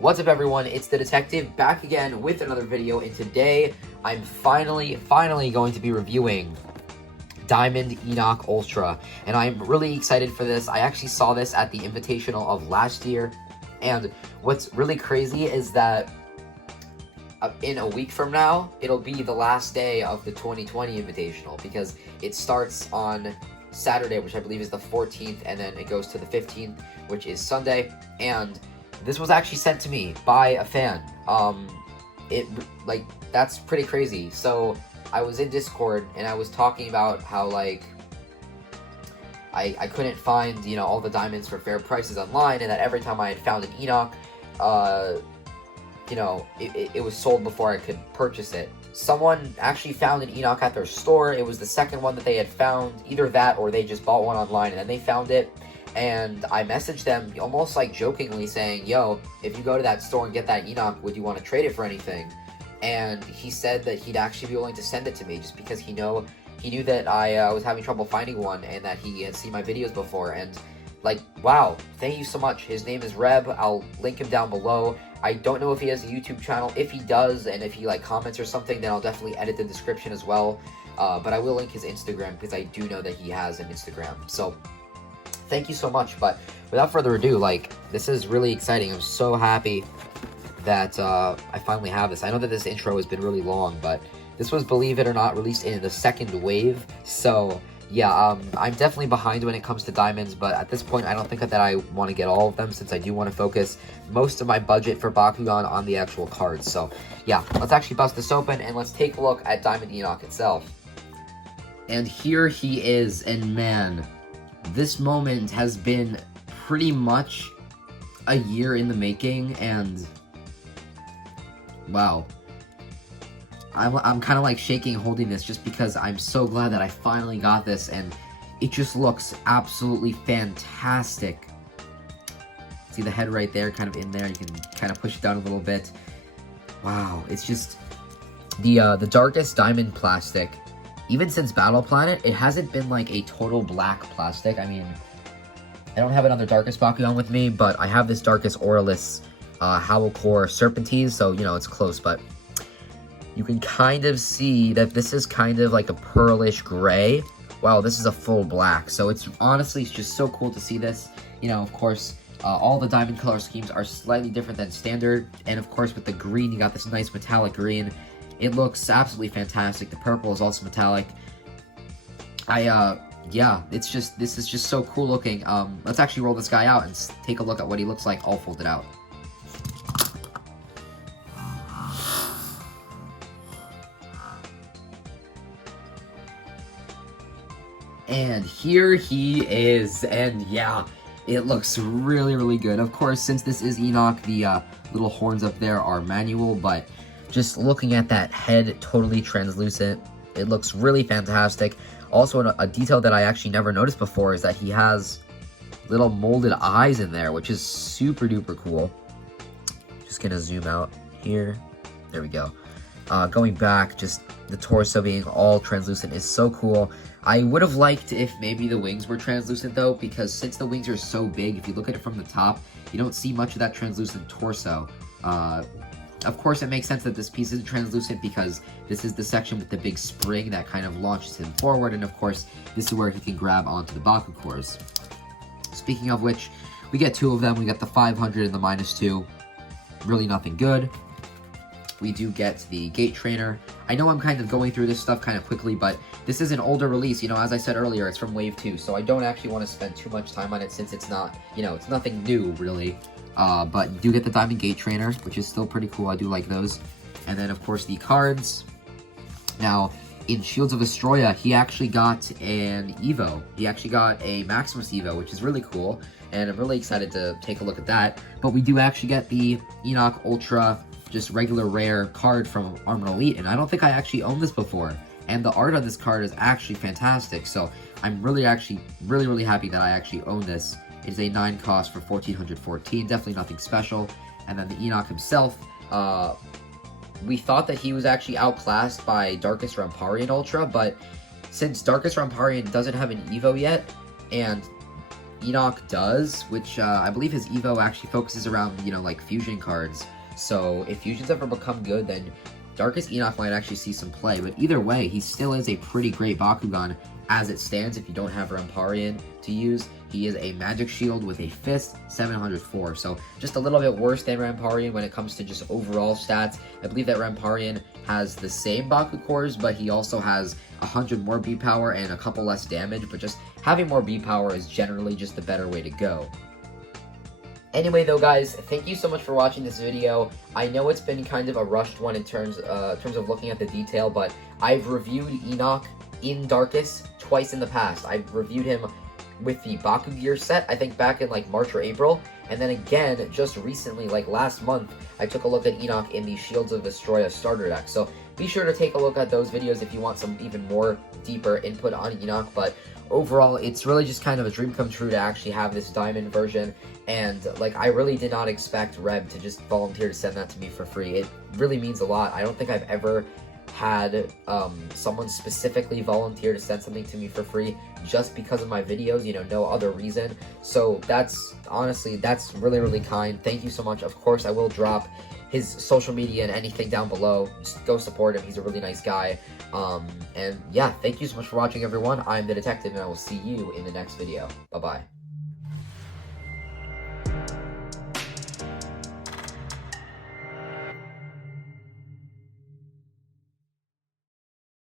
What's up everyone, it's the Detective back again with another video, and today I'm finally going to be reviewing Diamond Enoch Ultra, and I'm really excited for this. I actually saw this at the Invitational of last year, and what's really crazy is that in a week from now, it'll be the last day of the 2020 Invitational, because it starts on Saturday, which I believe is the 14th, and then it goes to the 15th, which is Sunday, and this was actually sent to me by a fan. That's pretty crazy. So I was in Discord and I was talking about how, like, I couldn't find, you know, all the diamonds for fair prices online, and that every time I had found an Enoch, you know, it was sold before I could purchase it. Someone actually found an Enoch at their store. It was the second one that they had found. Either that or they just bought one online and then they found it. And I messaged them almost like jokingly saying, yo, if you go to that store and get that Enoch, would you want to trade it for anything? And he said that he'd actually be willing to send it to me just because he knew that I was having trouble finding one and that he had seen my videos before. And like, wow, thank you so much. His name is Wreb. I'll link him down below. I don't know if he has a YouTube channel. If he does, and if he like comments or something, then I'll definitely edit the description as well. But I will link his Instagram because I do know that he has an Instagram. So thank you so much. But without further ado, like, this is really exciting. I'm so happy that I finally have this. I know that this intro has been really long, but this was, believe it or not, released in the second wave. So yeah, I'm definitely behind when it comes to diamonds, but at this point I don't think that I want to get all of them, since I do want to focus most of my budget for Bakugan on the actual cards. So yeah, let's actually bust this open and let's take a look at Diamond Enoch itself. And here he is, and man, this moment has been pretty much a year in the making, and wow. I'm kind of like shaking holding this just because I'm so glad that I finally got this, and it just looks absolutely fantastic. See the head right there, kind of in there. You can kind of push it down a little bit. Wow, it's just the darkest diamond plastic. Even since Battle Planet, it hasn't been like a total black plastic. I mean, I don't have another darkest Bakugan with me, but I have this darkest Aurelus Howl Core Serpentine, so you know it's close, but you can kind of see that this is kind of like a pearlish gray. Wow, this is a full black. So it's honestly, it's just so cool to see this. You know, of course, all the diamond color schemes are slightly different than standard. And of course, with the green, you got this nice metallic green. It looks absolutely fantastic. The purple is also metallic. Yeah, this is just so cool looking. Let's actually roll this guy out and take a look at what he looks like all folded out. And here he is, and yeah, it looks really good. Of course, since this is Enoch, the little horns up there are manual, but just looking at that head, totally translucent, it looks really fantastic. Also, a detail that I actually never noticed before is that he has little molded eyes in there, which is super duper cool. Just gonna zoom out here. There we go. Going back, just the torso being all translucent is so cool. I would have liked if maybe the wings were translucent though, because since the wings are so big, if you look at it from the top, you don't see much of that translucent torso. Of course, it makes sense that this piece isn't translucent because this is the section with the big spring that kind of launches him forward, and of course, this is where he can grab onto the Baku cores. Speaking of which, we get two of them. We got the 500 and the -2. Really nothing good. We do get the Gate Trainer. I know I'm kind of going through this stuff kind of quickly, but this is an older release. You know, as I said earlier, it's from Wave 2, so I don't actually want to spend too much time on it since it's not, you know, it's nothing new, really. But you do get the Diamond Gate Trainer, which is still pretty cool. I do like those. And then, of course, the cards. Now, in Shields of Astroya, he actually got an Evo. He actually got a Maximus Evo, which is really cool, and I'm really excited to take a look at that. But we do actually get the Enoch Ultra, just regular rare card from Armored Elite, and I don't think I actually owned this before. And the art on this card is actually fantastic, so I'm really happy that I actually own this. It is a 9 cost for 1414, definitely nothing special. And then the Enoch himself, we thought that he was actually outclassed by Darkest Ramparian Ultra, but since Darkest Ramparian doesn't have an Evo yet, and Enoch does, which I believe his Evo actually focuses around, you know, like fusion cards. So if fusions ever become good, then Darkest Enoch might actually see some play. But either way, he still is a pretty great Bakugan as it stands if you don't have Ramparian to use. He is a magic shield with a fist, 704. So just a little bit worse than Ramparian when it comes to just overall stats. I believe that Ramparian has the same Baku cores, but he also has 100 more B power and a couple less damage. But just having more B power is generally just the better way to go. Anyway though guys, thank you so much for watching this video. I know it's been kind of a rushed one in terms of looking at the detail, but I've reviewed Enoch in Darkest twice in the past. I've reviewed him with the Baku Gear set, I think back in like March or April, and then again, just recently, like last month, I took a look at Enoch in the Shields of Destroya starter deck. So be sure to take a look at those videos if you want some even more deeper input on Enoch, but overall, it's really just kind of a dream come true to actually have this diamond version, and like I really did not expect Wreb to just volunteer to send that to me for free. It really means a lot. I don't think I've ever had someone specifically volunteer to send something to me for free just because of my videos, you know, no other reason. So that's honestly, that's really kind. Thank you so much. Of course, I will drop his social media and anything down below. Just go support him. He's a really nice guy. And yeah, thank you so much for watching, everyone. I'm the Detective, and I will see you in the next video. Bye-bye.